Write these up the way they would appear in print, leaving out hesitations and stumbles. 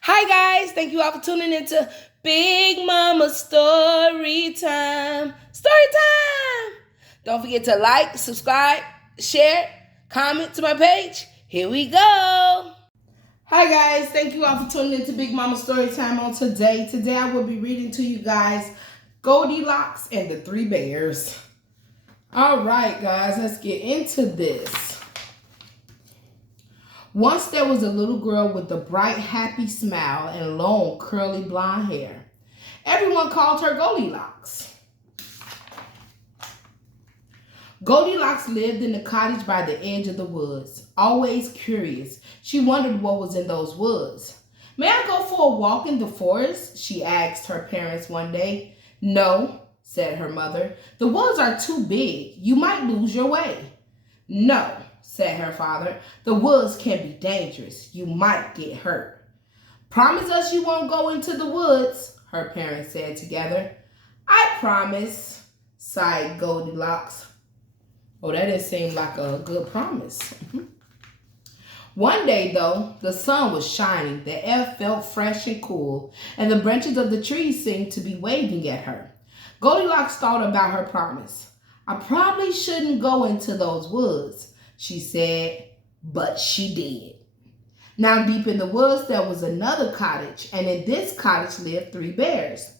Hi guys, thank you all for tuning into Big Mama Story Time. Story time! Don't forget to like, subscribe, share, comment to my page. Here we go. Hi guys, thank you all for tuning into Big Mama Story Time on today. Today I will be reading to you guys Goldilocks and the Three Bears. All right guys, let's get into this. Once there was a little girl with a bright, happy smile and long, curly blonde hair. Everyone called her Goldilocks. Goldilocks lived in a cottage by the edge of the woods. Always curious, she wondered what was in those woods. May I go for a walk in the forest? She asked her parents one day. No, said her mother. The woods are too big. You might lose your way. No, said her father. The woods can be dangerous. You might get hurt. Promise us you won't go into the woods, her parents said together. I promise, sighed Goldilocks. Oh, that didn't seem like a good promise. One day, though, the sun was shining, the air felt fresh and cool, and the branches of the trees seemed to be waving at her. Goldilocks thought about her promise. I probably shouldn't go into those woods, she said, but she did. Now deep in the woods there was another cottage, and in this cottage lived three bears.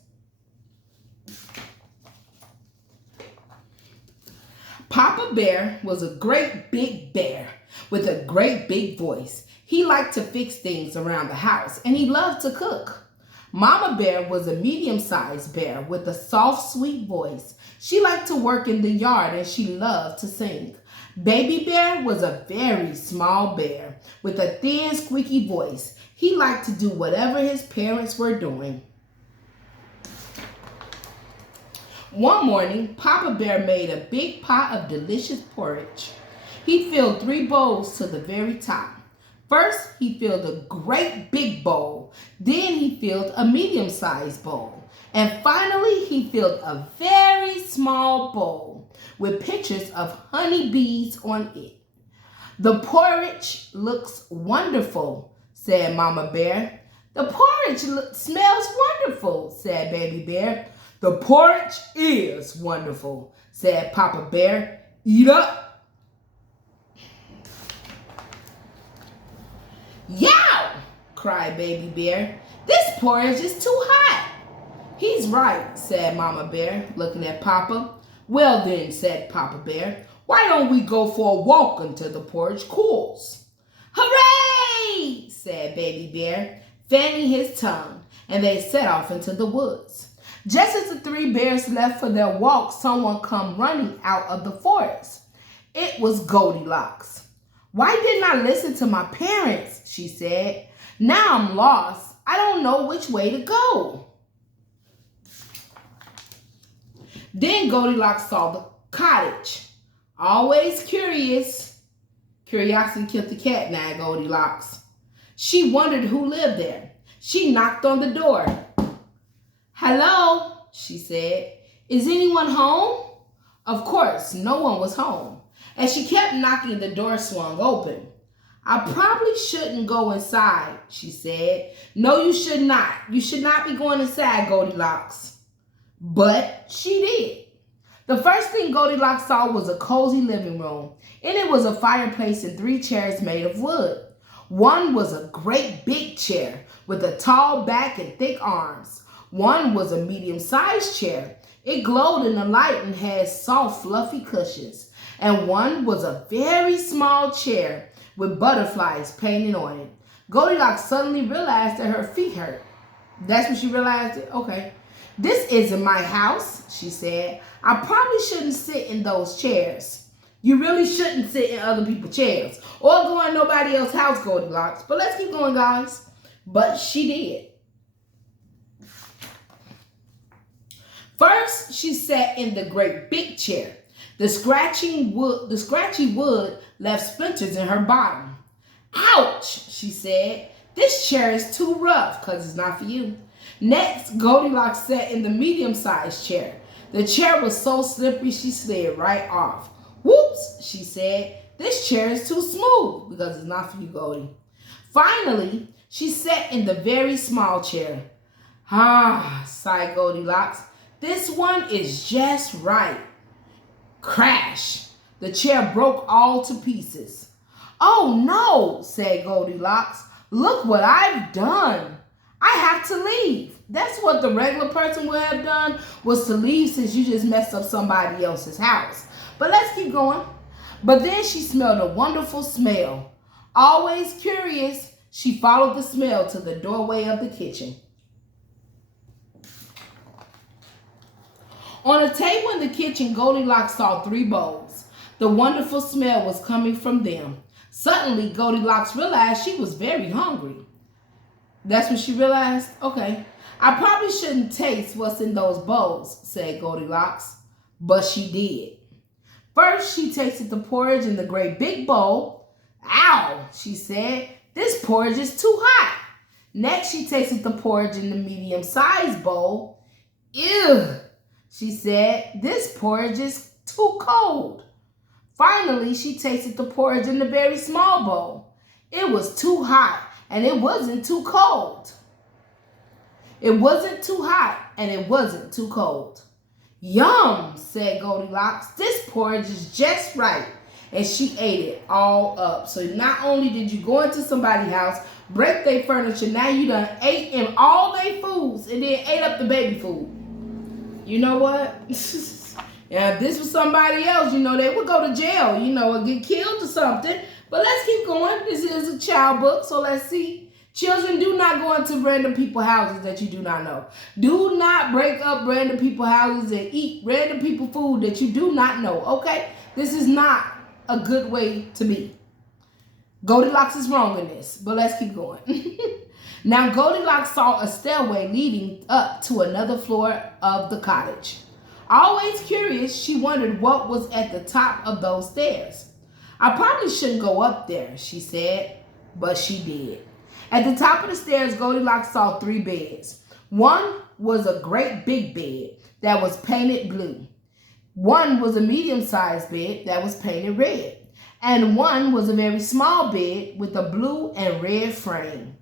Papa Bear was a great big bear with a great big voice. He liked to fix things around the house, and he loved to cook. Mama Bear was a medium-sized bear with a soft, sweet voice. She liked to work in the yard, and she loved to sing. Baby Bear was a very small bear with a thin, squeaky voice. He liked to do whatever his parents were doing. One morning, Papa Bear made a big pot of delicious porridge. He filled 3 bowls to the very top. First, he filled a great big bowl. Then he filled a medium-sized bowl. And finally, he filled a very small bowl with pictures of honeybees on it. The porridge looks wonderful, said Mama Bear. The porridge smells wonderful, said Baby Bear. The porridge is wonderful, said Papa Bear. Eat up. Yow! Cried Baby Bear. This porridge is too hot. He's right, said Mama Bear, looking at Papa. Well then, said Papa Bear, why don't we go for a walk until the porridge cools? Hooray! Said Baby Bear, fanning his tongue, and they set off into the woods. Just as the 3 bears left for their walk, someone come running out of the forest. It was Goldilocks. Why didn't I listen to my parents? She said. Now I'm lost. I don't know which way to go. Then Goldilocks saw the cottage. Always curious. Curiosity killed the cat, now Goldilocks. She wondered who lived there. She knocked on the door. Hello, she said. Is anyone home? Of course, no one was home. As she kept knocking, the door swung open. I probably shouldn't go inside, she said. No, you should not. You should not be going inside, Goldilocks. But she did. The first thing Goldilocks saw was a cozy living room. In it was a fireplace and 3 chairs made of wood. One was a great big chair with a tall back and thick arms. One was a medium-sized chair. It glowed in the light and had soft, fluffy cushions. And one was a very small chair with butterflies painted on it. Goldilocks suddenly realized that her feet hurt. That's when she realized it? Okay. This isn't my house, she said. I probably shouldn't sit in those chairs. You really shouldn't sit in other people's chairs or go in nobody else's house, Goldilocks. But let's keep going, guys. But she did. First, she sat in the great big chair. The scratchy wood left splinters in her bottom. Ouch, she said. This chair is too rough because it's not for you. Next, Goldilocks sat in the medium-sized chair. The chair was so slippery she slid right off. Whoops, she said. This chair is too smooth because it's not for you, Goldie. Finally, She sat in the very small chair. Ah, sighed Goldilocks. This one is just right. Crash! The chair broke all to pieces. Oh no, said Goldilocks. Look what I've done. I have to leave. That's what the regular person would have done, was to leave since you just messed up somebody else's house. But let's keep going. But then she smelled a wonderful smell. Always curious, she followed the smell to the doorway of the kitchen. On a table in the kitchen, Goldilocks saw 3 bowls. The wonderful smell was coming from them. Suddenly, Goldilocks realized she was very hungry. That's what she realized? Okay. I probably shouldn't taste what's in those bowls, said Goldilocks. But she did. First, she tasted the porridge in the great big bowl. Ow, she said. This porridge is too hot. Next, she tasted the porridge in the medium-sized bowl. Ew, she said. This porridge is too cold. Finally, she tasted the porridge in the very small bowl. It was too hot, and it wasn't too cold. It wasn't too hot, and it wasn't too cold. Yum, said Goldilocks. This porridge is just right. And she ate it all up. So not only did you go into somebody's house, break their furniture, now you done ate in all their foods and then ate up the baby food. You know what? Yeah, if this was somebody else, they would go to jail, or get killed or something. But let's keep going. This is a child book, so let's see. Children, do not go into random people's houses that you do not know. Do not break up random people's houses and eat random people's food that you do not know, okay? This is not a good way to be. Goldilocks is wrong in this, but let's keep going. Now, Goldilocks saw a stairway leading up to another floor of the cottage. Always curious, she wondered what was at the top of those stairs. I probably shouldn't go up there, she said, but she did. At the top of the stairs, Goldilocks saw 3 beds. One was a great big bed that was painted blue. One was a medium-sized bed that was painted red. And one was a very small bed with a blue and red frame.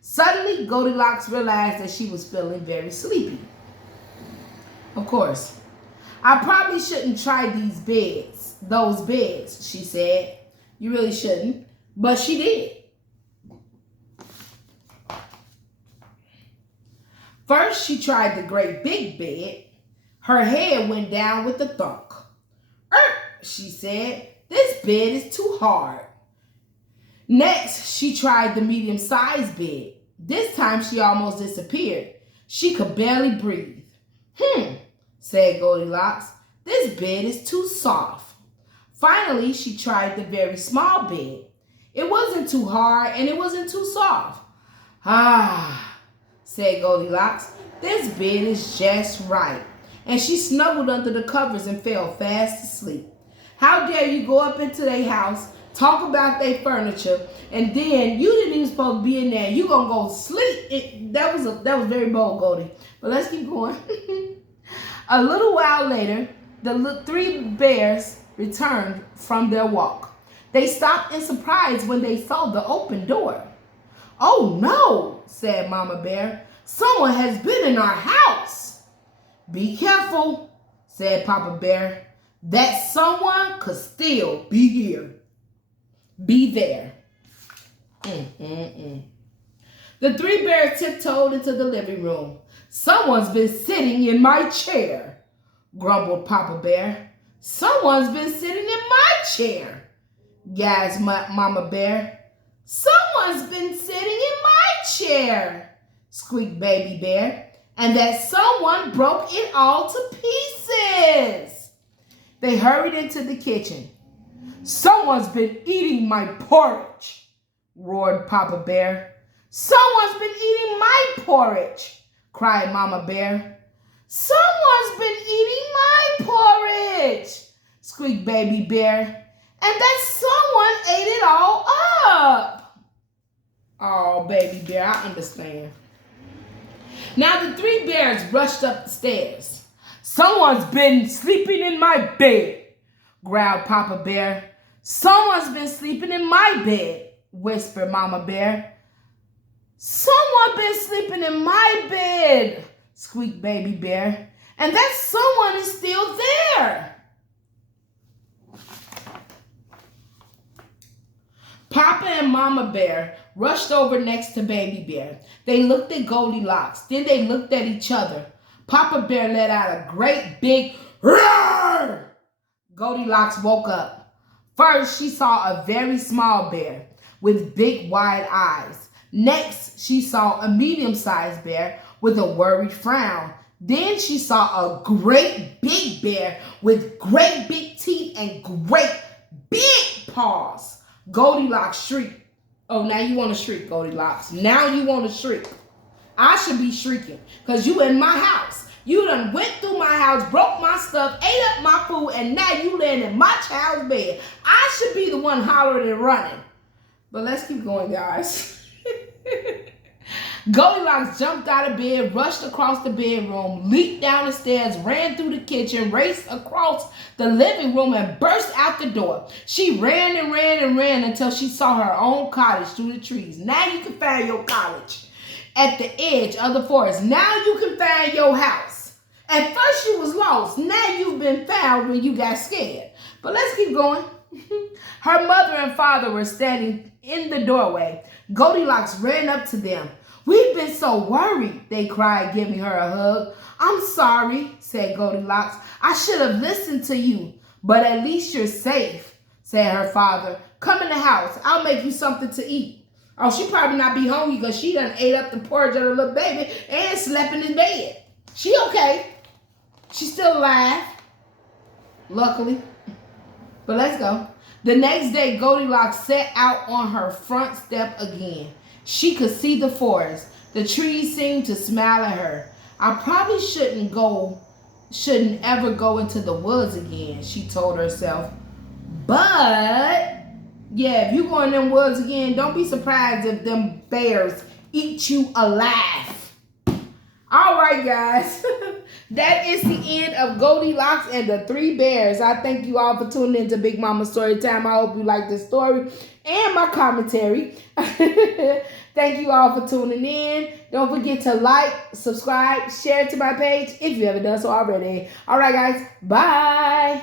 Suddenly, Goldilocks realized that she was feeling very sleepy. Of course. I probably shouldn't try those beds, she said. You really shouldn't. But she did. First, she tried the great big bed. Her head went down with a thunk. She said, this bed is too hard. Next, she tried the medium-sized bed. This time, she almost disappeared. She could barely breathe. Said Goldilocks, this bed is too soft. Finally, she tried the very small bed. It wasn't too hard and it wasn't too soft. Said Goldilocks, this bed is just right. And she snuggled under the covers and fell fast asleep. How dare you go up into their house, talk about their furniture, and then you didn't even supposed to be in there. You gonna go sleep. That was very bold, Goldie. But let's keep going. A little while later, the 3 bears returned from their walk. They stopped in surprise when they saw the open door. Oh no, said Mama Bear. Someone has been in our house. Be careful, said Papa Bear. That someone could still be here. Be there. The 3 bears tiptoed into the living room. Someone's been sitting in my chair, grumbled Papa Bear. Someone's been sitting in my chair, gasped Mama Bear. Someone's been sitting in my chair, squeaked Baby Bear. And that someone broke it all to pieces. They hurried into the kitchen. Someone's been eating my porridge, roared Papa Bear. Someone's been eating my porridge, cried Mama Bear. Someone's been eating my porridge, squeaked Baby Bear. And that someone ate it all up. Oh, Baby Bear, I understand. Now the 3 bears rushed up the stairs. Someone's been sleeping in my bed, growled Papa Bear. Someone's been sleeping in my bed, whispered Mama Bear. Someone been sleeping in my bed, squeaked Baby Bear. And that someone is still there. Papa and Mama Bear rushed over next to Baby Bear. They looked at Goldilocks. Then they looked at each other. Papa Bear let out a great big roar. Goldilocks woke up. First, she saw a very small bear with big wide eyes. Next, she saw a medium-sized bear with a worried frown. Then she saw a great big bear with great big teeth and great big paws. Goldilocks shrieked. Oh, now you want to shriek, Goldilocks. Now you want to shriek. I should be shrieking because you in my house. You done went through my house, broke my stuff, ate up my food, and now you laying in my child's bed. I should be the one hollering and running. But let's keep going, guys. Goldilocks jumped out of bed, rushed across the bedroom, leaped down the stairs, ran through the kitchen, raced across the living room, and burst out the door. She ran and ran and ran until she saw her own cottage through the trees. Now you can find your cottage at the edge of the forest. Now you can find your house. At first you was lost. Now you've been found when you got scared. But let's keep going. Her mother and father were standing in the doorway. Goldilocks ran up to them. We've been so worried, they cried, giving her a hug. I'm sorry, said Goldilocks. I should have listened to you. But at least you're safe, said her father. Come in the house. I'll make you something to eat. Oh, she probably not be hungry because she done ate up the porridge of her little baby and slept in his bed. She okay. She's still alive, luckily. But let's go. The next day, Goldilocks set out on her front step again. She could see the forest. The trees seemed to smile at her. I probably shouldn't ever go into the woods again, she told herself. But, yeah, if you go in them woods again, don't be surprised if them bears eat you alive. All right, guys. That is the end of Goldilocks and the Three Bears. I thank you all for tuning in to Big Mama Story Time. I hope you like this story and my commentary. Thank you all for tuning in. Don't forget to like, subscribe, share to my page if you haven't done so already. All right, guys. Bye.